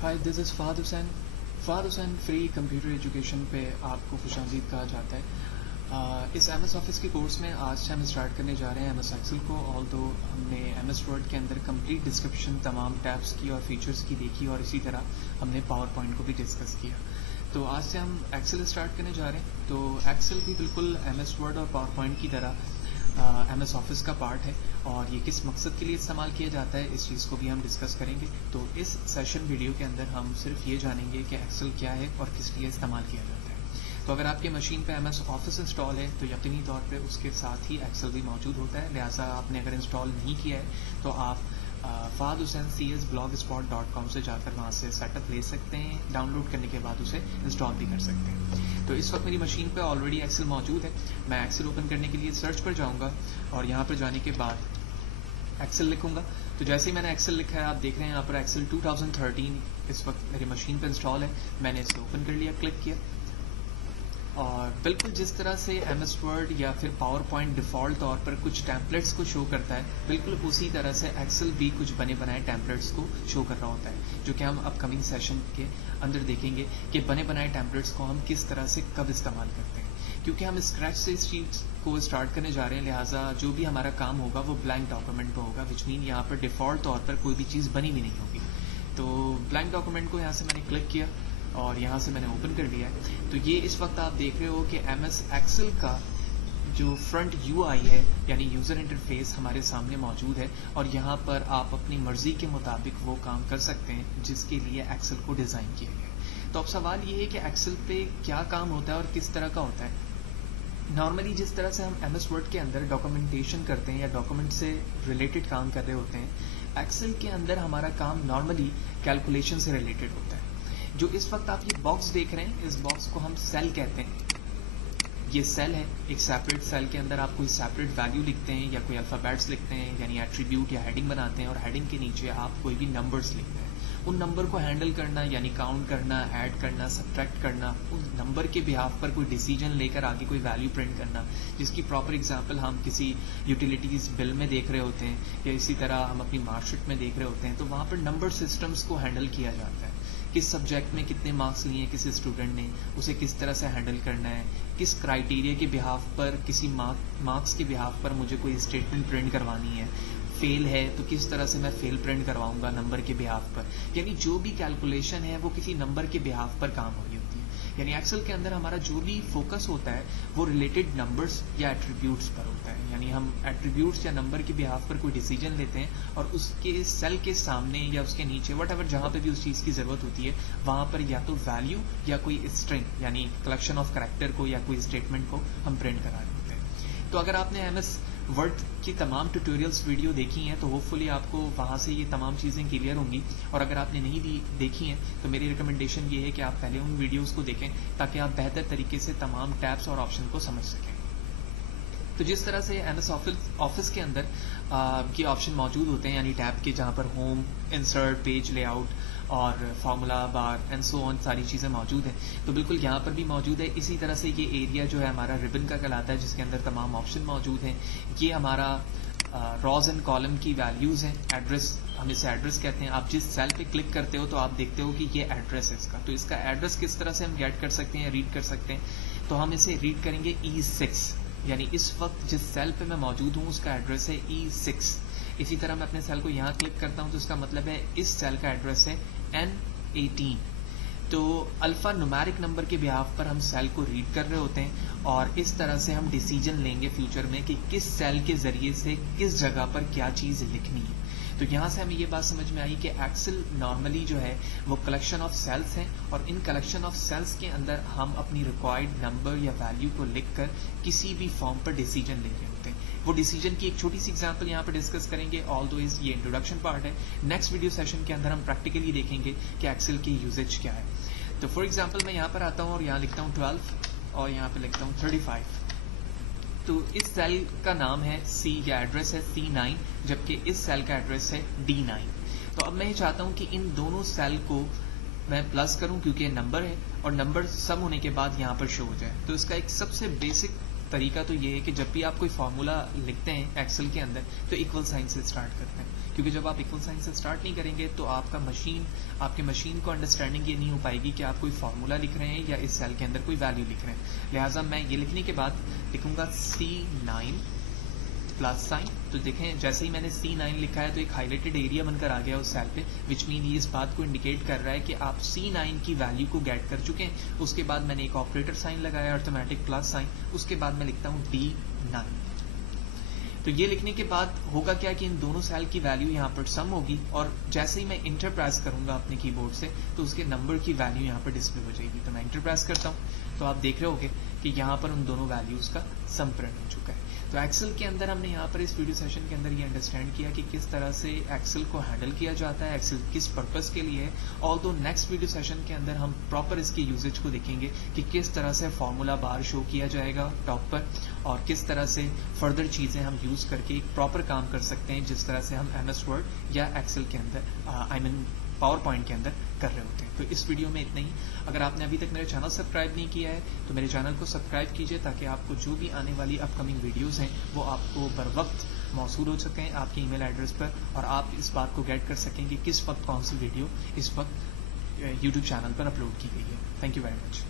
Hi, this is Fahad Hussain. Fahad Hussain free computer education पे आपको खुशामदीद कहा जाता है। इस एम एस ऑफिस के कोर्स में आज से हम स्टार्ट करने जा रहे हैं एम एस एक्सेल को। ऑल्दो हमने एम एस वर्ड के अंदर कंप्लीट डिस्क्रिप्शन तमाम टैब्स की और फीचर्स की देखी, और इसी तरह हमने पावर पॉइंट को भी डिस्कस किया। तो आज से हम एक्सेल स्टार्ट करने जा रहे हैं। तो एक्सेल भी बिल्कुल एम एस वर्ड और पावर पॉइंट की तरह एम एस ऑफिस का पार्ट है, और ये किस मकसद के लिए इस्तेमाल किया जाता है इस चीज़ को भी हम डिस्कस करेंगे। तो इस सेशन वीडियो के अंदर हम सिर्फ ये जानेंगे कि एक्सेल क्या है और किस लिए इस्तेमाल किया जाता है। तो अगर आपकी मशीन पे एम एस ऑफिस इंस्टॉल है तो यकीनी तौर पे उसके साथ ही एक्सेल भी मौजूद होता है। लिहाजा आपने अगर इंस्टॉल नहीं किया है तो आप fahadhusaincs.blogspot.com से जाकर वहाँ से सेटअप ले सकते हैं। डाउनलोड करने के बाद उसे इंस्टॉल भी कर सकते हैं। तो इस वक्त मेरी मशीन पे ऑलरेडी एक्सेल मौजूद है। मैं एक्सेल ओपन करने के लिए सर्च पर जाऊँगा और यहाँ पर जाने के बाद एक्सेल लिखूंगा। तो जैसे ही मैंने एक्सेल लिखा है, आप देख रहे हैं यहाँ पर एक्सेल 2013 इस वक्त मेरी मशीन पर इंस्टॉल है। मैंने इसे ओपन कर लिया, क्लिक किया, और बिल्कुल जिस तरह से एम एस वर्ड या फिर पावर पॉइंट डिफ़ॉल्ट तौर पर कुछ टैम्पलेट्स को शो करता है, बिल्कुल उसी तरह से एक्सेल भी कुछ बने बनाए टैम्पलेट्स को शो कर रहा होता है, जो कि हम अपकमिंग सेशन के अंदर देखेंगे कि बने बनाए टैम्पलेट्स को हम किस तरह से कब इस्तेमाल करते हैं। क्योंकि हम स्क्रैच से इस चीज़ को स्टार्ट करने जा रहे हैं, लिहाजा जो भी हमारा काम होगा वो ब्लैंक डॉक्यूमेंट पर होगा, विच मीन यहाँ पर डिफ़ॉल्ट तौर पर कोई भी चीज़ बनी भी नहीं होगी। तो ब्लैंक डॉक्यूमेंट को यहाँ से मैंने क्लिक किया और यहाँ से मैंने ओपन कर लिया है। तो ये इस वक्त आप देख रहे हो कि एम एस एक्सेल का जो फ्रंट यूआई है, यानी यूज़र इंटरफेस हमारे सामने मौजूद है, और यहाँ पर आप अपनी मर्जी के मुताबिक वो काम कर सकते हैं जिसके लिए एक्सेल को डिज़ाइन किया गया है। तो अब सवाल ये है कि एक्सेल पे क्या काम होता है और किस तरह का होता है। नॉर्मली जिस तरह से हम एम एस वर्ड के अंदर डॉक्यूमेंटेशन करते हैं या डॉक्यूमेंट से रिलेटेड काम कर रहे होते हैं, एक्सेल के अंदर हमारा काम नॉर्मली कैलकुलेशन से रिलेटेड होता है। जो इस वक्त आप ये बॉक्स देख रहे हैं, इस बॉक्स को हम सेल कहते हैं। ये सेल है, एक सेपरेट सेल के अंदर आप कोई सेपरेट वैल्यू लिखते हैं या कोई अल्फ़ाबेट्स लिखते हैं, यानी एट्रीब्यूट या हेडिंग बनाते हैं, और हेडिंग के नीचे आप कोई भी नंबर्स लिखते हैं। उन नंबर को हैंडल करना, यानी काउंट करना, ऐड करना, सब्ट्रैक्ट करना, उस नंबर के बिहाफ पर कोई डिसीजन लेकर आगे कोई वैल्यू प्रिंट करना, जिसकी प्रॉपर एग्जांपल हम किसी यूटिलिटीज़ बिल में देख रहे होते हैं या इसी तरह हम अपनी मार्कशीट में देख रहे होते हैं। तो वहाँ पर नंबर सिस्टम्स को हैंडल किया जाता है। किस सब्जेक्ट में कितने मार्क्स लिए किस स्टूडेंट ने, उसे किस तरह से हैंडल करना है, किस क्राइटेरिया के बिहाफ पर, किसी मार्क्स के बिहाफ पर मुझे कोई स्टेटमेंट प्रिंट करवानी है। फेल है तो किस तरह से मैं फेल प्रिंट करवाऊंगा नंबर के बिहाफ पर। यानी जो भी कैलकुलेशन है वो किसी नंबर के बिहाफ पर काम हो रही होती है। यानी एक्सेल के अंदर हमारा जो भी फोकस होता है वो रिलेटेड नंबर्स या एट्रीब्यूट्स पर होता है। यानी हम एट्रीब्यूट्स या नंबर के बिहाफ पर कोई डिसीजन लेते हैं और उसके सेल के सामने या उसके नीचे वट एवर जहाँ पे भी उस चीज़ की ज़रूरत होती है, वहाँ पर या तो वैल्यू या कोई स्ट्रिंग यानी कलेक्शन ऑफ कैरेक्टर को या कोई स्टेटमेंट को हम प्रिंट करा देते हैं। तो अगर आपने एम एस वर्ड की तमाम ट्यूटोरियल्स वीडियो देखी हैं तो होपफुली आपको वहाँ से ये तमाम चीज़ें क्लियर होंगी, और अगर आपने नहीं देखी हैं तो मेरी रिकमेंडेशन ये है कि आप पहले उन वीडियोस को देखें ताकि आप बेहतर तरीके से तमाम टैब्स और ऑप्शन को समझ सकें। तो जिस तरह से एम एस ऑफिस के अंदर ये ऑप्शन मौजूद होते हैं, यानी टैब के जहाँ पर होम, इंसर्ट, पेज लेआउट और formula bar and so on सारी चीज़ें मौजूद हैं, तो बिल्कुल यहाँ पर भी मौजूद है। इसी तरह से ये एरिया जो है हमारा रिबन का कहलाता है, जिसके अंदर तमाम ऑप्शन मौजूद हैं। ये हमारा रॉज एंड कॉलम की वैल्यूज़ हैं। एड्रेस, हम इसे एड्रेस कहते हैं। आप जिस सेल पे क्लिक करते हो तो आप देखते हो कि ये एड्रेस है इसका, तो इसका एड्रेस किस तरह से हम गेट कर सकते हैं, रीड कर सकते हैं। तो हम इसे रीड करेंगे E6, यानी इस वक्त जिस सेल पे मैं मौजूद हूँ उसका एड्रेस है E6। इसी तरह मैं अपने सेल को यहाँ क्लिक करता हूँ तो इसका मतलब है इस सेल का एड्रेस है N18। तो अल्फ़ा न्यूमेरिक नंबर के बिहाफ पर हम सेल को रीड कर रहे होते हैं, और इस तरह से हम डिसीजन लेंगे फ्यूचर में कि किस सेल के ज़रिए से किस जगह पर क्या चीज़ लिखनी है। तो यहाँ से हमें ये बात समझ में आई कि एक्सेल नॉर्मली जो है वो कलेक्शन ऑफ सेल्स हैं, और इन कलेक्शन ऑफ सेल्स के अंदर हम अपनी रिक्वायर्ड नंबर या वैल्यू को लिखकर किसी भी फॉर्म पर डिसीजन ले रहे होते हैं। वो डिसीजन की एक छोटी सी एग्जांपल यहाँ पर डिस्कस करेंगे, ऑल्दो ये इंट्रोडक्शन पार्ट है। नेक्स्ट वीडियो सेशन के अंदर हम प्रैक्टिकली देखेंगे कि एक्सेल की यूजेज क्या है। तो फॉर एग्जाम्पल मैं यहाँ पर आता हूँ और यहाँ लिखता हूँ 12 और यहाँ पर लिखता हूँ 35। तो इस सेल का नाम है C या एड्रेस है C9, जबकि इस सेल का एड्रेस है D9। तो अब मैं ये चाहता हूँ कि इन दोनों सेल को मैं प्लस करूँ क्योंकि ये नंबर है, और नंबर सम होने के बाद यहाँ पर शो हो जाए। तो इसका एक सबसे बेसिक तरीका तो ये है कि जब भी आप कोई फार्मूला लिखते हैं एक्सेल के अंदर तो इक्वल साइन से स्टार्ट करते हैं, क्योंकि जब आप इक्वल साइन से स्टार्ट नहीं करेंगे तो आपके मशीन को अंडरस्टैंडिंग ये नहीं हो पाएगी कि आप कोई फार्मूला लिख रहे हैं या इस सेल के अंदर कोई वैल्यू लिख रहे हैं। लिहाजा मैं ये लिखने के बाद लिखूंगा C9 प्लस साइन। तो देखें जैसे ही मैंने C9 लिखा है तो एक हाईलाइटेड एरिया बनकर आ गया उस सेल पे, विच मीन ये इस बात को इंडिकेट कर रहा है कि आप C9 की वैल्यू को गेट कर चुके हैं। उसके बाद मैंने एक ऑपरेटर साइन लगाया, अर्थमेटिक प्लस साइन, उसके बाद मैं लिखता हूँ D9। तो ये लिखने के बाद होगा क्या कि इन दोनों सेल की वैल्यू यहाँ पर सम होगी, और जैसे ही मैं इंटर प्रेस करूंगा अपने कीबोर्ड से तो उसके नंबर की वैल्यू यहाँ पर डिस्प्ले हो जाएगी। तो मैं इंटर प्रेस करता हूँ तो आप देख रहे होंगे कि यहाँ पर उन दोनों वैल्यूज का सम प्रिंट हो चुका है। तो एक्सेल के अंदर हमने यहाँ पर इस वीडियो सेशन के अंदर ये अंडरस्टैंड किया कि किस तरह से एक्सेल को हैंडल किया जाता है, एक्सेल किस पर्पस के लिए है। ऑल्दो नेक्स्ट वीडियो सेशन के अंदर हम प्रॉपर इसकी यूजेज को देखेंगे कि किस तरह से फॉर्मूला बार शो किया जाएगा टॉप पर, और किस तरह से फर्दर चीज़ें हम यूज़ करके एक प्रॉपर काम कर सकते हैं जिस तरह से हम MS वर्ड या एक्सेल के अंदर पावर पॉइंट के अंदर कर रहे होते हैं। तो इस वीडियो में इतना ही। अगर आपने अभी तक मेरा चैनल सब्सक्राइब नहीं किया है तो मेरे चैनल को सब्सक्राइब कीजिए ताकि आपको जो भी आने वाली अपकमिंग वीडियोस हैं वो आपको बर वक्त मौसूल हो सकें आपके ईमेल एड्रेस पर, और आप इस बात को गेट कर सकें कि किस वक्त कौन सी वीडियो इस वक्त यूट्यूब चैनल पर अपलोड की गई है। Thank you very much.